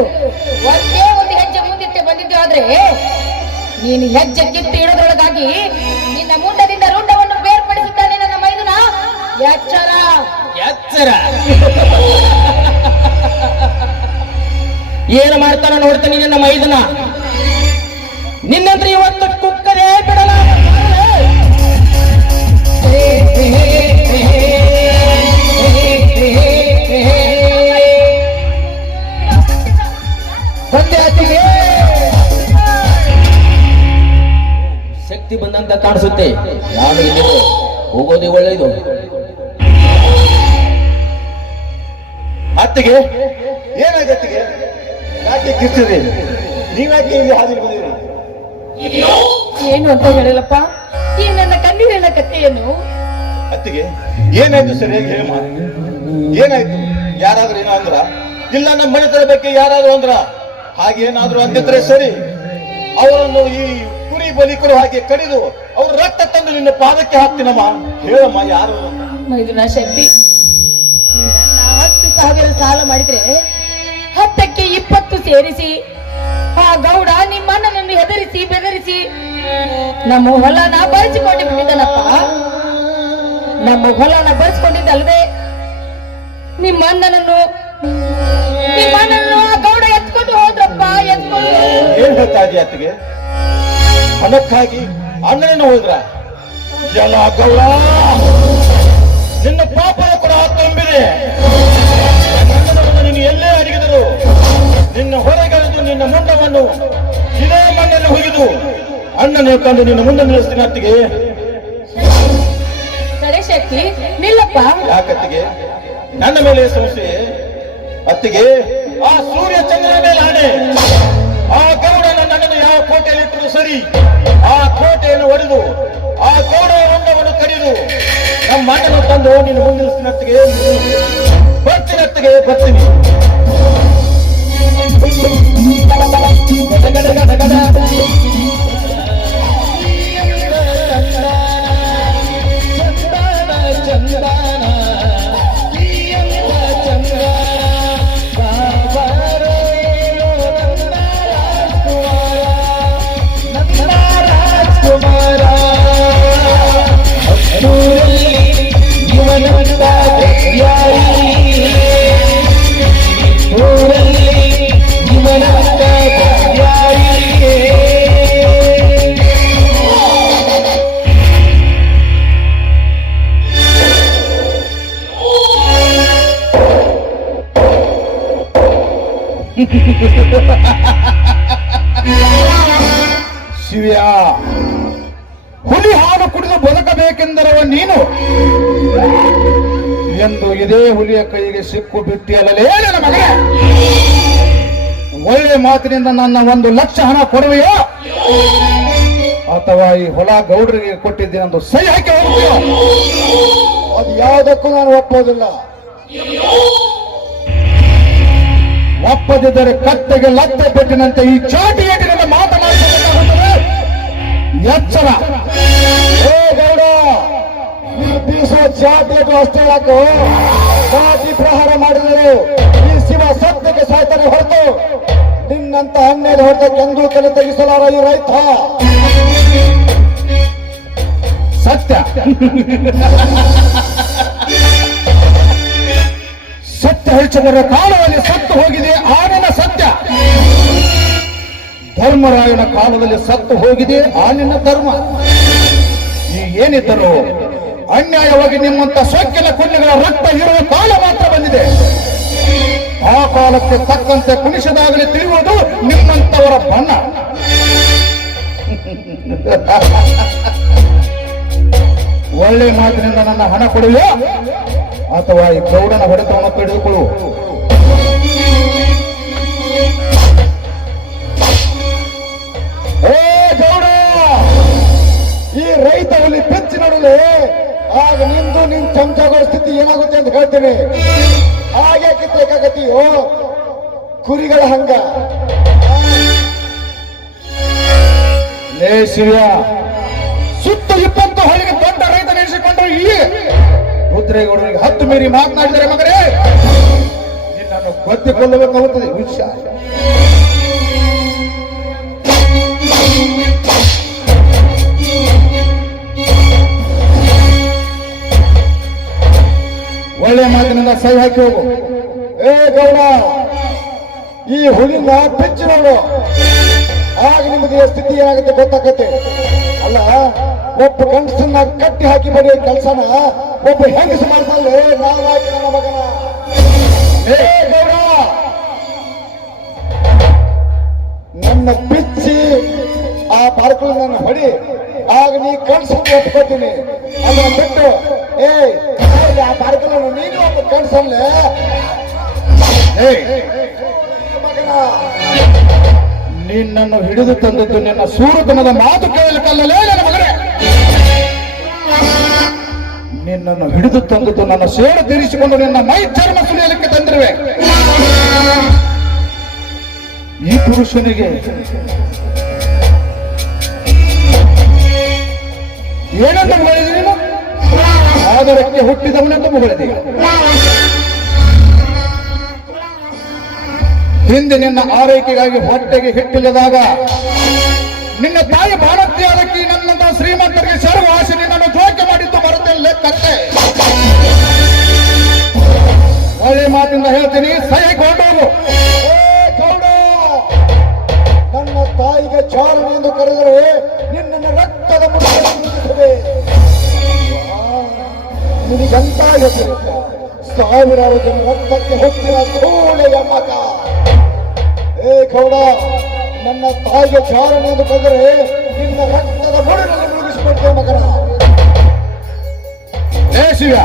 ಒಂದೇ ಒಂದು ಹೆಜ್ಜೆ ಮುಂದಿಟ್ಟೆ ಬಂದಿದ್ದು. ಆದ್ರೆ ನೀನು ಹೆಜ್ಜೆ ಕಿತ್ತು ಇಡೋದ್ರೊಳಗಾಗಿ ನಿನ್ನ ಮುಂಡದಿಂದ ರುಂಡವನ್ನು ಬೇರ್ಪಡಿಸುತ್ತಾನೆ ನನ್ನ ಮೈದುನ. ಎಚ್ಚರ, ಎಚ್ಚರ. ಏನು ಮಾಡ್ತಾನ ನೋಡ್ತಾನೆ ನಿನ್ನ ಮೈದನ. ನಿನ್ನಂದ್ರೆ ಇವತ್ತು ಕುಕ್ಕರೇ ಬಿಡಲ. ಶಕ್ತಿ ಬಂದಂತ ಕಾಣಿಸುತ್ತೆ. ನಾನು ಇಲ್ಲಿ ಹೋಗೋದೇ ಒಳ್ಳೆಯದು. ಅತ್ತಿಗೆ ಏನಾಗತ್ತಿಗೆ? ಯಾಕೆ ಕಿರ್ಚಿದ್ರಿ? ನೀವ್ಯಾಕೆ ಇಲ್ಲಿ ಹಾಜರು ಬಂದಿರಿ? ಏನು ಅಂತ ಹೇಳಿಲ್ಲಪ್ಪ, ಈ ನನ್ನ ಕಣ್ಣೀರಿನ ಕಥೆಯನ್ನು. ಅತ್ತಿಗೆ ಏನಾಯ್ತು ಸರಿಯಾಗಿ ಹೇಳಮ್ಮ. ಏನಾಯ್ತು? ಯಾರಾದ್ರೂ ಏನೋ ಅಂದ್ರ? ಇಲ್ಲ ನಮ್ಮ ಮನೆತನ ಬಗ್ಗೆ ಯಾರಾದ್ರೂ ಅಂದ್ರ? ಹಾಗೇನಾದ್ರೂ ಅಂದಿದ್ರೆ ಸರಿ, ಅವರನ್ನು ಈ ಕುರಿ ಬಲಿಕರು ಹಾಗೆ ಕಡಿದು ಅವ್ರ ರಕ್ತ ತಂದು ನಿನ್ನ ಪಾದಕ್ಕೆ ಹಾಕ್ತೀನಮ್ಮ. ಹೇಳಮ್ಮ, ಯಾರು? ಮೈದುನ ಶಕ್ತಿ, ನನ್ನ 10,000 ಸಾಲ ಮಾಡಿದ್ರೆ 10ಕ್ಕೆ 20 ಸೇರಿಸಿ ಆ ಗೌಡ ನಿಮ್ಮ ಅಣ್ಣನನ್ನು ಹೆದರಿಸಿ ಬೆದರಿಸಿ ನಮ್ಮ ಹೊಲನ ಬಳಸಿಕೊಂಡು ಬಿಟ್ಟಿದ್ದಾನಪ್ಪ. ನಮ್ಮ ಹೊಲನ ಬಳಸಿಕೊಂಡಿದ್ದಲ್ಲದೆ ನಿಮ್ಮ ಅಣ್ಣನನ್ನು ಆ ಗೌಡ ಎತ್ಕೊಂಡು ಏನ್ ಹೇಳ್ತಾ ಇದೀಯ ಅತ್ತಿಗೆ? ಹಣಕ್ಕಾಗಿ ಅಣ್ಣನನ್ನು ಹೋದ್ರ ಎಲ್ಲ ಗೌಡ, ನಿನ್ನ ಪಾಪ ಕೂಡ ತುಂಬಿದೆ. ನನ್ನನ್ನು ನೀನು ಎಲ್ಲೇ ಅಡಗಿದರು ನಿನ್ನ ಹೊರಗೆಳೆದು ನಿನ್ನ ಮುಂಡವನ್ನು ಇದೇ ಮಣ್ಣನ್ನು ಹುಗಿದು ಅಣ್ಣನ ತಂದು ನಿನ್ನ ಮುಂದೆ ನಿಲ್ಲಿಸ್ತೀನಿ ಅತ್ತಿಗೆ. ತಡೆ ಶಕ್ತಿ ನಿಲ್ಲಪ್ಪ. ಯಾಕತ್ತಿಗೆ? ನನ್ನ ಮೇಲೆ ಸಮಸ್ಯೆ ಅತ್ತಿಗೆ. ಆ ಸೂರ್ಯ ಚಂದ್ರನ ಮೇಲೆ ಆಣೆ, ಆ ಗೌಡನ ನನ್ನನ್ನು ಯಾವ ಕೋಟೆಯಲ್ಲಿಟ್ಟರು ಸರಿ, ಆ ಕೋಟೆಯನ್ನು ಒಡೆದು ಆ ಗೌಡನ ಹೊಂಡವನ್ನು ಕಡಿದು ನಮ್ಮ ಅಣ್ಣನ ತಂದು ನೀನು ಮುಂದೆ ನಿಲ್ಲಿಸ್ತೀನಿ ಅತ್ತಿಗೆ. ಬರ್ತೀನಿ ಅತ್ತಿಗೆ, ಬರ್ತೀನಿ. ಶಿವ್ಯ, ಹುಲಿ ಹಾಲು ಕುಡಿದು ಬದುಕಬೇಕೆಂದರವ ನೀನು ಎಂದು ಇದೇ ಹುಲಿಯ ಕೈಗೆ ಸಿಕ್ಕು ಬಿಟ್ಟಿಯಲ್ಲೇ ನನ್ನ ಮಗನೇ. ಒಳ್ಳೆ ಮಾತಿನಿಂದ ನನ್ನ 1 ಲಕ್ಷ ಹಣ ಕೊಡುವೆಯೋ ಅಥವಾ ಈ ಹೊಲ ಗೌಡರಿಗೆ ಕೊಟ್ಟಿದ್ದೀನಂದು ಸಹಿ ಹಾಕಿ ಹೋಗ್ತೀಯೋ? ಅದು ಯಾವುದಕ್ಕೂ ನಾನು ಒಪ್ಪೋದಿಲ್ಲ. ಒಪ್ಪದಿದ್ದರೆ ಕತ್ತೆಗೆ ಲತ್ತೆ ಪೆಟ್ಟಿನಂತೆ ಈ ಚಾಟಿ ಏಟಿನಿಂದ ಮಾತನಾಡಬೇಕಾಗುತ್ತದೆ. ಎಚ್ಚರ. ಏ ಗೌಡ, ನೀನು ಬೀಸುವ ಚಾಟಿ ಏಟು ಅಷ್ಟೇ ಯಾಕೋ, ಚಾಟಿ ಪ್ರಹಾರ ಮಾಡಿದರು ಈ ಶಿವ ಸತ್ಯಕ್ಕೆ ಸಾಯ್ತಾನೆ ಹೊರತು ನಿನ್ನಂತ ಹನ್ನೆರಡು ಹೊರತ ಕೆಂದು ತಲೆ ತೆಗಿಸಲಾರ ಈ ರೈತ. ಸತ್ಯ ಸತ್ಯ ಹರಿಚಂದ್ರ ಕಾಲದಲ್ಲಿ ಸತ್ತು ಹೋಗಿದೆ ಆನಿನ ಸತ್ಯ, ಧರ್ಮರಾಯನ ಕಾಲದಲ್ಲಿ ಸತ್ತು ಹೋಗಿದೆ ಆನಿನ ಧರ್ಮ. ಈ ಏನಿದ್ದರೂ ಅನ್ಯಾಯವಾಗಿ ನಿಮ್ಮಂತ ಸೊಕ್ಕಿನ ಕುಂಡಿಗಳ ರಕ್ತ ಇರುವ ಕಾಲ ಮಾತ್ರ ಬಂದಿದೆ. ಆ ಕಾಲಕ್ಕೆ ತಕ್ಕಂತೆ ಕುಣಿಸದಾಗಲಿ ತಿಳಿಯುವುದು ನಿಮ್ಮಂತವರ ಬಣ್ಣ. ಒಳ್ಳೆ ಮಾತಿನಿಂದ ನನ್ನ ಹಣ ಕೊಡುವೆಯೋ ಅಥವಾ ಈ ಗೌಡನ ಹೊಡೆತವನ್ನು ತಿಳಿದುಕೊಳ್ಳು. ಏ ಗೌಡ, ಈ ರೈತ ಹುಲಿ ಬೆಚ್ಚಿ ನೋಡಲಿ, ಆಗ ನಿಂದು ನಿನ್ ಚಮಚಗಳ ಸ್ಥಿತಿ ಏನಾಗುತ್ತೆ ಅಂತ ಹೇಳ್ತೇನೆ. ಹಾಗೆ ಕಿತ್ತೇಕಾಗತ್ತೀಯೋ ಕುರಿಗಳ ಹಂಗ. ಲೇ ಶಿವ್ಯ, ಸುತ್ತ 20 ಹಳ್ಳಿಗೆ ದೊಡ್ಡ ರೈತ ನೆನೆಸಿಕೊಂಡ್ರು ಈ ರುದ್ರೇಗೌಡರಿಗೆ 10 ಮೀರಿ ಮಾತನಾಡಿದರೆ ಮಗರೇ ನಿನ್ನನ್ನು ಗೊತ್ತಿಕೊಳ್ಳಬೇಕಾಗುತ್ತದೆ. ಹುಷಾರ್. ಒಳ್ಳೆ ಮಾತಿನಿಂದ ಸಹಿ ಹಾಕಿ ಹೋಗು. ಏ ಗೌಡ, ಈ ಹುಲಿನ ಬೆಚ್ಚಿ ನೋಡು, ಆಗ ನಿಮಗೆ ಸ್ಥಿತಿ ಏನಾಗುತ್ತೆ ಗೊತ್ತಾಗತ್ತೆ. ಅಲ್ಲ, ಒಬ್ಬ ಗಂಡಸನ್ನ ಕಟ್ಟಿ ಹಾಕಿ ಬಡಿಯೋ ಕೆಲಸನ ಒಬ್ಬ ಹೆಂಗಸ ಮಾಡ್ತಾಳೆ. ನಾವಾಕಿ ನನ್ನ ಮಗನ. ಏ ಗೌಡ, ನನ್ನ ಬಿಚ್ಚಿ ಆ ಬಾರ್ಕಲ್ ನನ್ನ ಹೊಡಿ, ಆಗ ನೀ ಕಣ್ಸನ್ನು ಒಪ್ಕೋತೀನಿ. ಅದನ್ನ ಬಿಟ್ಟು ಏ ಆ ಬಾರ್ಕಲನ್ನು ನೀನು ಒಬ್ಬ ಕಣ್ಸಲ್ಲೇ ಮಗನ. ನಿನ್ನನ್ನು ಹಿಡಿದು ತಂದದ್ದು ನಿನ್ನ ಸೂರತನದ ಮಾತು ಕೇಳಲಿಕ್ಕಲ್ಲೇ ನನ್ನ ಮಗನೇ. ನಿನ್ನನ್ನು ಹಿಡಿದು ತಂದದ್ದು ನನ್ನ ಸೇಡು ತೀರಿಸಿಕೊಂಡು ನಿನ್ನ ಮೈ ಚರ್ಮ ಸುಳಿಯಲಿಕ್ಕೆ ತಂದಿರುವೆ. ಈ ಪುರುಷನಿಗೆ ಏನಂತ ಮುಗಳಿದೆ ನೀನು? ಆದರಕ್ಕೆ ಹುಟ್ಟಿದವನೆಂದು ಮುಗಳಿದೆ. ಹಿಂದೆ ನಿನ್ನ ಆರೈಕೆಗಾಗಿ ಹೊಟ್ಟೆಗೆ ಹಿಟ್ಟಿಲ್ಲದಾಗ ನಿನ್ನ ತಾಯಿ ಭಾರತೀಯದಕ್ಕೆ ನನ್ನಂತ ಶ್ರೀಮಂತರಿಗೆ ಸರ್ವ ಆಸೆ ನಿನ್ನನ್ನು ಜೋಕೆ ಮಾಡಿದ್ದು ಬರುತ್ತೆ ಲೆಕ್ಕತ್ತೆ. ಒಳ್ಳೆ ಮಾತಿಂದ ಹೇಳ್ತೀನಿ, ಸಹಿ ಕೊಂಡೋಗು. ಸಾವಿರಾರು ಜನ ರಕ್ತಕ್ಕೆ ಹುಟ್ಟಿದ ಧೂಳೆಯ ಮಗ. ಏ ಗೌಡ, ನನ್ನ ತಾಯಿಗೆ ಚಾರಣೆ ಎಂದು ಬಂದರೆ ನಿನ್ನ ರಕ್ತದ ಮುಡಿನಲ್ಲಿ ಮುಳುಗಿಸಿಕೊಡ್ತೇವೆ ಮಗನ. ಏ ಶಿವ,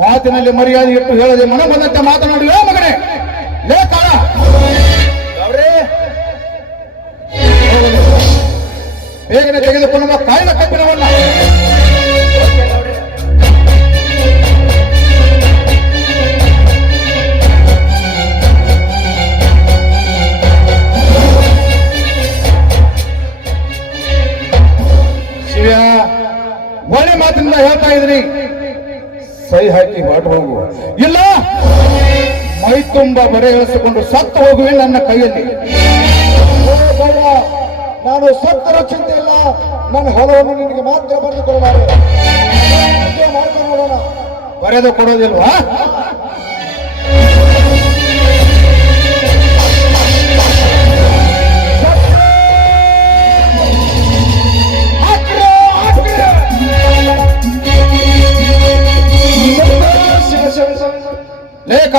ಮಾತಿನಲ್ಲಿ ಮರ್ಯಾದೆ ಇಟ್ಟು ಹೇಳದೆ ಮನ ಬಂದಂತೆ ಮಾತನಾಡುವ ಮಗನೇ. ಲೇ ಕಾಳ, ಬೇಗನೆ ತೆಗೆದುಕೊಳ್ಳುವ ಕಾಯಿನ ಕಬ್ಬಿಣವನ್ನ. ಶಿವ, ಒಳ್ಳೆ ಮಾತಿನಿಂದ ಹೇಳ್ತಾ ಇದ್ದೀನಿ, ಸೈ ಹಾಕಿ ಹೊರಟು ಹೋಗು, ಇಲ್ಲ ಮೈ ತುಂಬ ಬರೆ ಇಳಿಸಿಕೊಂಡು ಸತ್ತು ಹೋಗುವೆ ನನ್ನ ಕೈಯಲ್ಲಿ. ಗೌಡ, ನಾನು ಸತ್ತರ ಚಿಂತೆ ಇಲ್ಲ. ನನ್ನ ಹೊಲವನ್ನು ನಿನಗೆ ಮಾತ್ರ ಬರೆದುಕೊಳ್ಳಲಾರೆ. ಮಾಡ್ಕೊಂಡು ನೋಡೋಣ. ಬರೆದು ಕೊಡೋದಿಲ್ವಾ? ಲೇಖ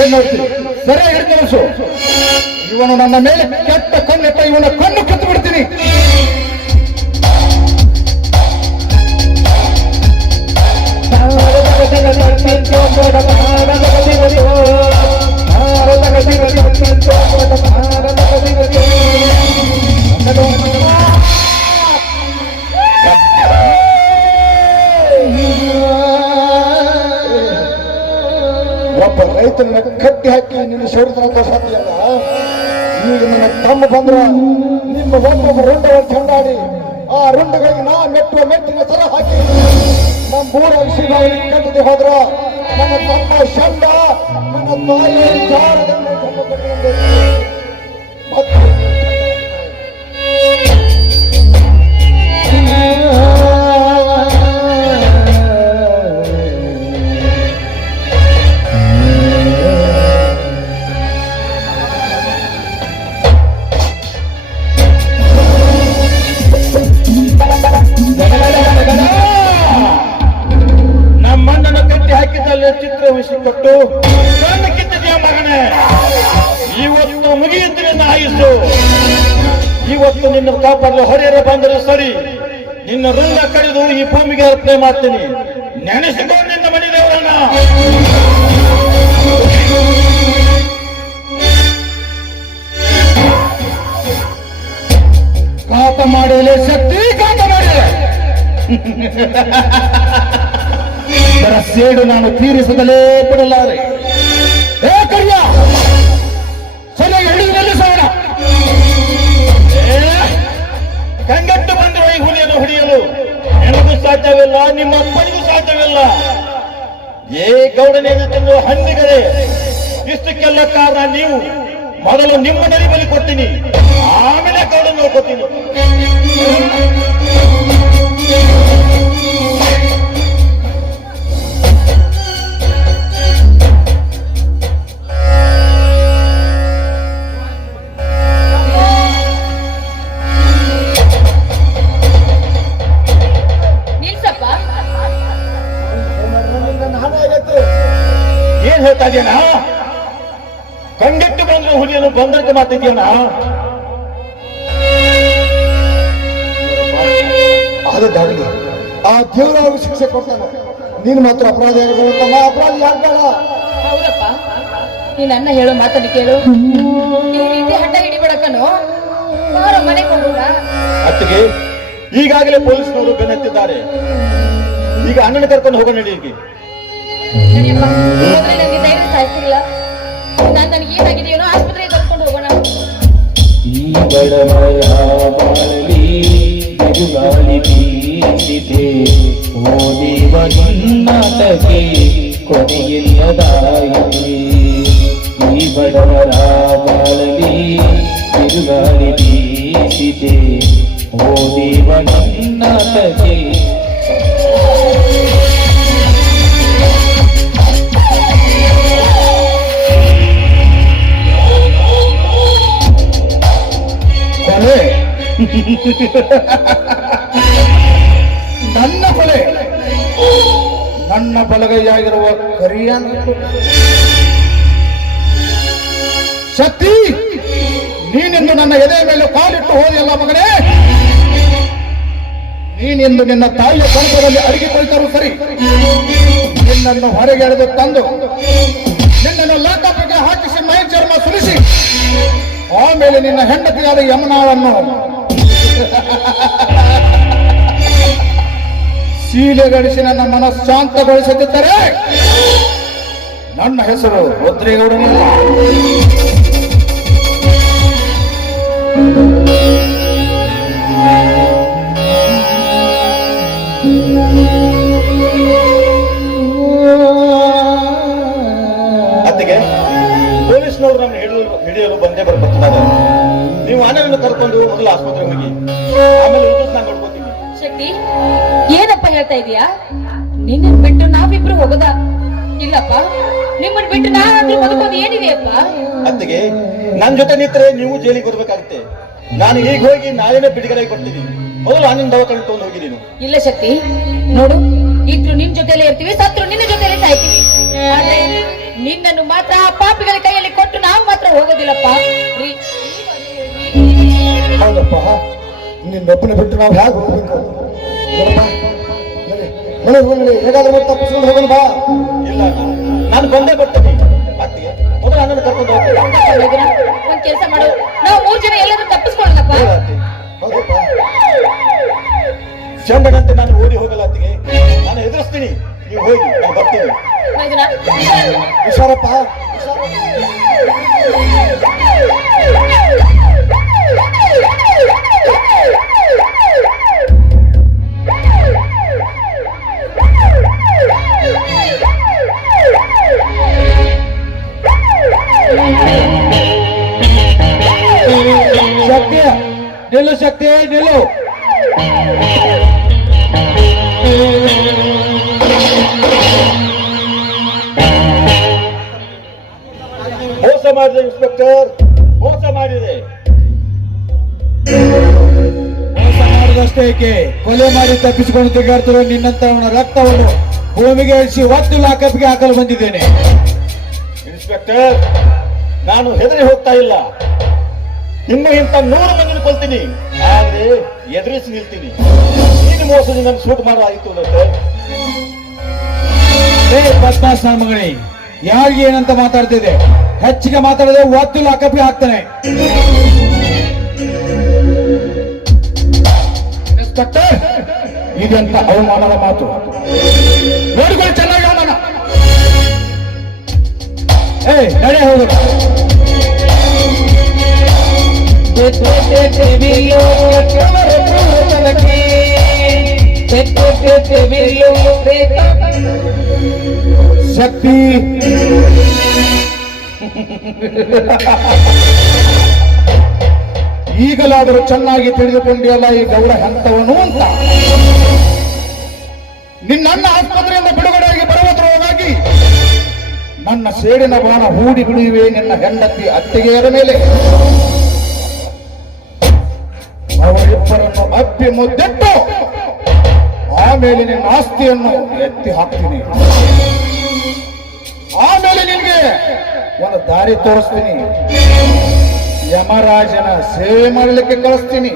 ಏನ್ ನೋಡ್ತೀನಿ, ಸರಿಯಾಗಿ ಹಿಡಿದು ಇವನು ನನ್ನ ಮೇಲೆ ಕೆಟ್ಟ ಕಣ್ಣೆಟ್ಟ ಇವನ ಕಣ್ಣು ಕಿತ್ತು ಬಿಡ್ತೀನಿ. ಒಬ್ಬ ರೈತನ ಕಟ್ಟಿ ಹಾಕಿ ನಿನ್ನ ಶೋರಿತ ಸಾಧ್ಯಲ್ಲ. ಈಗ ನನ್ನ ತಮ್ಮ ಬಂದ್ರ ನಿಮ್ಮ ಒಬ್ಬೊಬ್ಬ ರುಂಡವನ್ನು ಚೆಂಡಾಡಿ ಆ ರುಂಡಗಳಿಗೆ ನಾ ಮೆಟ್ಟುವ ಮೆಟ್ಟಿನ ಸರ ಹಾಕಿ ನಮ್ಮ ಊರ ಶಿವಾಲಿ ಕಟ್ಟದೆ ಹೋದ್ರ ನನ್ನ ತಮ್ಮ ಶಂಡ ನನ್ನ ತಾಯಿಯ ವಿಚಾರದಲ್ಲಿ ಜನ್ಮ ಕೊಟ್ಟಿರುವಂತೆ ಮತ್ತೆ ನಮ್ಮಣ್ಣನ ಕಟ್ಟಿ ಹಾಕಿದಲ್ಲಿ ಚಿತ್ರವಿಸಿಕೊಟ್ಟು ಕಣ್ಣು ಕಿತ್ತಿದೆಯ ಮಗನೇ. ಇವತ್ತು ಮುಗಿಯುತ್ತೆ ನಿನ್ನ ಆಯುಸ್ಸು. ಇವತ್ತು ನಿನ್ನ ಕಾಪಾಡಲು ಹೊರೆಯರ ಬಂದರೆ ಸರಿ, ನಿನ್ನ ಋಣ ಕಡಿದು ಈ ಭೂಮಿಗೆ ಅರ್ಪಣೆ ಮಾಡ್ತೀನಿ. ನೆನೆಸಿಕೊಂಡು ನಿನ್ನ ಮನೆ ದೇವರನ್ನ. ಕಾತ ಮಾಡಲೇ ಶಕ್ತಿ, ಕಾತ ಮಾಡಲೇ ಇದರ ಸೇಡು ನಾನು ತೀರಿಸದಲೇ ಬಿಡಲಾರೆ. ಏ ಕರಿಯ, ಸರಿಯಾಗಿ ಹಿಡಿದು ನಿಲ್ಲಿಸೋಣ. ಕಂಗಟ್ಟು ಬಂದಿರುವ ಈ ಹುಲಿಯನ್ನು ಹೊಡೆಯಲು ನನಗೂ ಸಾಧ್ಯವಿಲ್ಲ, ನಿಮ್ಮ ಅಪ್ಪನಿಗೂ ಸಾಧ್ಯವಿಲ್ಲ. ಏ ಗೌಡನೆಯನ್ನು ತಿನ್ನುವ ಹಣ್ಣಿಗರೆ, ಇಷ್ಟಕ್ಕೆಲ್ಲ ಕಾರಣ ನೀವು. ಮೊದಲು ನಿಮ್ಮ ನರಿ ಬಲಿ ಕೊಡ್ತೀನಿ, ಆಮೇಲೆ ಗೌಡ ನೋಡ್ಕೊತೀನಿ. ಏನ್ ಹೇಳ್ತಾ ಇದೆಯಣ್ಣ? ಕಂಗೆಟ್ಟು ಬಂದ್ರೆ ಹುಲಿಯನ್ನು ಬಂದಕ್ಕೆ ಮಾತಿದ್ಯಣ್ಣ. ಆದದ್ದಾಗಲಿ, ಆ ದೇವರ ಅವ್ರಿಗೆ ಶಿಕ್ಷೆ ಕೊಡ್ತಾನೆ. ನೀನು ಮಾತ್ರ ಅಪರಾಧಿ ಆಗಬೇಡ, ಅಪರಾಧಿ ಆಗ್ಬೇಡ. ಹೌದಪ್ಪ, ನೀನ್ ಅನ್ನ ಹೇಳೋ ಮಾತನ್ನು ಕೇಳು. ಈ ರೀತಿ ಹಠ ಹಿಡಿಬೇಡಕ್ಕನು ಬಾರೋ ಮನೆಗೆ ಹೋಗೋಣ. ಅತ್ತಿಗೆ, ಈಗಾಗಲೇ ಪೊಲೀಸ್ನವರು ಬೆನ್ನತ್ತಿದ್ದಾರೆ. ಈಗ ಅಣ್ಣನ ಕರ್ಕೊಂಡು ಹೋಗೋಣ ನಡೀಗಿ. ಸರಿಯಪ್ಪ, ಹೋದ್ರೆ ನನಗೆ ಧೈರ್ಯ ಸಾಯ್ತಿಲ್ಲ. ನನಗೆ ಏನಾಗಿದೆಯೋ ಆಸ್ಪತ್ರೆಗೆ ಕರ್ಕೊಂಡು ಹೋಗೋಣ. ಈ ಬಡವರ ಬಾಳಲಿ ಬಿರುಗಾಳಿ ಬೀಸಿದೆ, ಓದಿವ ನಿನ್ನಾಟಕ್ಕೆ ಕೊನೆಯಿಲ್ಲದಾಯಿತೆ. ಈ ಬಡವರ ಬಾಳಲಿ ಬಿರುಗಾಳಿ ಬೀಸಿದೆ, ಓದಿವ ನಿನ್ನಾಟಕ್ಕೆ ನನ್ನ ಕೊಲೆ ನನ್ನ ಬಲಗೈಯಾಗಿರುವ ಕರಿಯನ ಶಕ್ತಿ, ನೀನೆಂದು ನನ್ನ ಎದೆ ಮೇಲೆ ಕಾಲಿಟ್ಟು ಹೋದೆಯಲ್ಲ ಮಗನೇ, ನೀನೆಂದು ನಿನ್ನ ತಾಯಿಯ ಗರ್ಭದಲ್ಲಿ ಅಡಿಗೆ ಕುಳಿತರೂ ಸರಿ, ನಿನ್ನನ್ನು ಹೊರಗೆ ಎಳೆದು ತಂದು ನಿನ್ನನ್ನು ಲಾಕಪ್ಪಿಗೆ ಹಾಕಿಸಿ ಮೈ ಚರ್ಮ ಸುಲಿಸಿ ಆಮೇಲೆ ನಿನ್ನ ಹೆಂಡತಿಯಾದ ಯಮುನಾಳನ್ನು ಶೀಲೆಗಳಿಸಿ ನನ್ನ ಮನಃಶಾಂತಗೊಳಿಸುತ್ತಿದ್ದರೆ ನನ್ನ ಹೆಸರು ರುದ್ರೇಗೌಡನಿಲ್ಲ. ಅತ್ತಿಗೆ, ಪೊಲೀಸ್ನವರು ನಮ್ಮನ್ನು ಹಿಡಿಯಲು ಬಂದೇ ಬರ್ತಾರೆ. ನೀವು ಆನೆಯನ್ನು ಕರ್ಕೊಂಡು ಮೊದಲು ಆಸ್ಪತ್ರೆಗೆ ಹೋಗಿ, ಆಮೇಲೆ ನಾನು ನೋಡ್ಕೋತೀನಿ. ಶಕ್ತಿ, ಏನಪ್ಪ ಹೇಳ್ತಾ ಇದೀಯಾ? ನಿನ್ನ ಬಿಟ್ಟು ನಾವಿಬ್ರು ಹೋಗೋದಾ? ಇಲ್ಲಪ್ಪ, ನಿಮ್ಮನ್ನ ಬಿಟ್ಟು ನಾವಾದ್ರೂ ಬದುಕೋದು ಏನಿದೆಯಪ್ಪ? ಅತ್ತಿಗೆ, ನನ್ನ ಜೊತೆ ನಿಂತರೆ ನೀವು ಜೈಲಿಗೆ ಬರ್ಬೇಕಾಗುತ್ತೆ. ನಾನು ಈಗ ಹೋಗಿ ನಾಳೆನೇ ಬಿಡುಗಡೆಗೆ ಬರ್ತೀನಿ. ಮೊದಲು ಆನಿಂದ ದವಾಖಾನೆ ತಗೊಂಡು ಹೋಗಿ ನೀನು. ಇಲ್ಲ ಶಕ್ತಿ, ನೋಡು, ಇದ್ರು ನಿನ್ ಜೊತೆಲೇ ಇರ್ತೀವಿ, ಸತ್ರು ನಿನ್ನ ಜೊತೆಲೇ ಸಾಯ್ತೀವಿ. ಆದ್ರೆ ನಿನ್ನನ್ನು ಮಾತ್ರ ಆ ಪಾಪಿಗಳ ಕೈಯಲ್ಲಿ ಕೊಟ್ಟು ನಾವು ಮಾತ್ರ ಹೋಗೋದಿಲ್ಲಪ್ಪ. ಹೌದಪ್ಪ, ನಿನ್ನೊಬ್ಬನ ಬಿಟ್ಟು ನಾವು ಹೇಗೆ ಹೋಗ್ಬೇಕು? ಹೇಗಾದ್ರೂ ತಪ್ಪಿಸ್ಕೊಂಡು ಹೋಗೋಣ ಬಾ. ಇಲ್ಲ, ನಾನು ಬಂದೇ ಬರ್ತೀನಿ. ಅತ್ತಿಗೆ, ಮೊದಲು ಆನಂದ ಕರ್ಕೊಂಡು ಹೋಗ್ತೀನಿ. ಒಂದ್ ಕೆಲಸ ಮಾಡು, ನಾವು 3 ಜನ ಎಲ್ಲಾದ್ರೂ ತಪ್ಪಿಸ್ಕೊಳ್ಳೋಣಪ್ಪ. ಹೌದಪ್ಪ, ಚಂಡನಂತೆ ನಾನು ಓಡಿ ಹೋಗಲ್ಲ ಅತ್ತಿಗೆ. ನಾನು ಎದುರಿಸ್ತೀನಿ, ನೀವು ಹೋಗಿ, ನಾನು ಬರ್ತೀನಿ. ಮೈದುನ, ಹುಷಾರಪ್ಪ. ಶಕ್ತಿ ನಿಲ್ಲು, ಶಕ್ತಿ ನಿಲ್ಲು. ಮೋಸ ಮಾಡಿದೆ ಇನ್ಸ್ಪೆಕ್ಟರ್, ಮೋಸ ಮಾಡಿದೆ. ಮೋಸ ಮಾಡಿದಷ್ಟೇ ಏಕೆ, ಕೊಲೆ ಮಾಡಿ ತಪ್ಪಿಸಿಕೊಂಡು ತಿರುಗಾಡ್ತಿರೋ ನಿನ್ನಂತವನ ರಕ್ತವನ್ನು ಭೂಮಿಗೆ ಇಳಿಸಿ ಒತ್ತು ಲಾಕಪ್ಗೆ ಹಾಕಲು ಬಂದಿದ್ದೇನೆ. ಇನ್ಸ್ಪೆಕ್ಟರ್, ನಾನು ಹೆದರಿ ಹೋಗ್ತಾ ಇಲ್ಲ. ನಿಮ್ಮ ಇಂತ 100 ಮಂದಿನ ಕೊಲ್ತೀನಿ, ಆದ್ರೆ ಎದುರಿಸಿ ನಿಲ್ತೀನಿ. ನೀನು ಮೋಸದಿಂದ ನನ್ನ ಸೂಟ್ ಮಾಡಾಯಿತು ಸರ್. ಪದ್ಮಾಸ್ ನನ್ನ ಮಗನೇ, ಯಾರಿಗೆ ಏನಂತ ಮಾತಾಡ್ತಿದೆ? ಹೆಚ್ಚಿಗೆ ಮಾತಾಡಿದ್ರೆ ಒತ್ತು ಲಾಕಪ್ಗೆ ಹಾಕ್ತಾನೆ. ಇನ್ಸ್ಪೆಕ್ಟರ್, ಇದೆಂತ ಅವಮಾನದ ಮಾತು. ನೋಡಿಕೊಳ್ಳಿ ಚೆನ್ನಾಗಿ ಅವಮಾನ. ನಡೆ ಹೋದ. ಶಕ್ತಿ, ಈಗಲಾದರೂ ಚೆನ್ನಾಗಿ ತಿಳಿದುಕೊಂಡಿಯಲ್ಲ ಈ ಗೌಡ ಹಂತವನು ಅಂತ. ನಿನ್ನನ್ನ ಆಸ್ಪತ್ರೆಯಿಂದ ಬಿಡುಗಡೆಯಾಗಿ ಬರುವುದರೊಳಗಾಗಿ ನನ್ನ ಸೇಡಿನ ಬಾಣ ಹೂಡಿ ಬಿಡುವೆ ನಿನ್ನ ಹೆಂಡತಿ ಅತ್ತಿಗೆಯರ ಮೇಲೆ. ಅವರಿಬ್ಬರನ್ನು ಅಪ್ಪಿ ಮುದ್ದಿಟ್ಟು ಆಮೇಲೆ ನಿನ್ನ ಆಸ್ತಿಯನ್ನು ಎತ್ತಿ ಹಾಕ್ತೀನಿ. ಆಮೇಲೆ ನಿನಗೆ ಒಂದು ದಾರಿ ತೋರಿಸ್ತೀನಿ. ಯಮರಾಜನ ಸೇವೆ ಮಾಡಲಿಕ್ಕೆ ಕಳಿಸ್ತೀನಿ.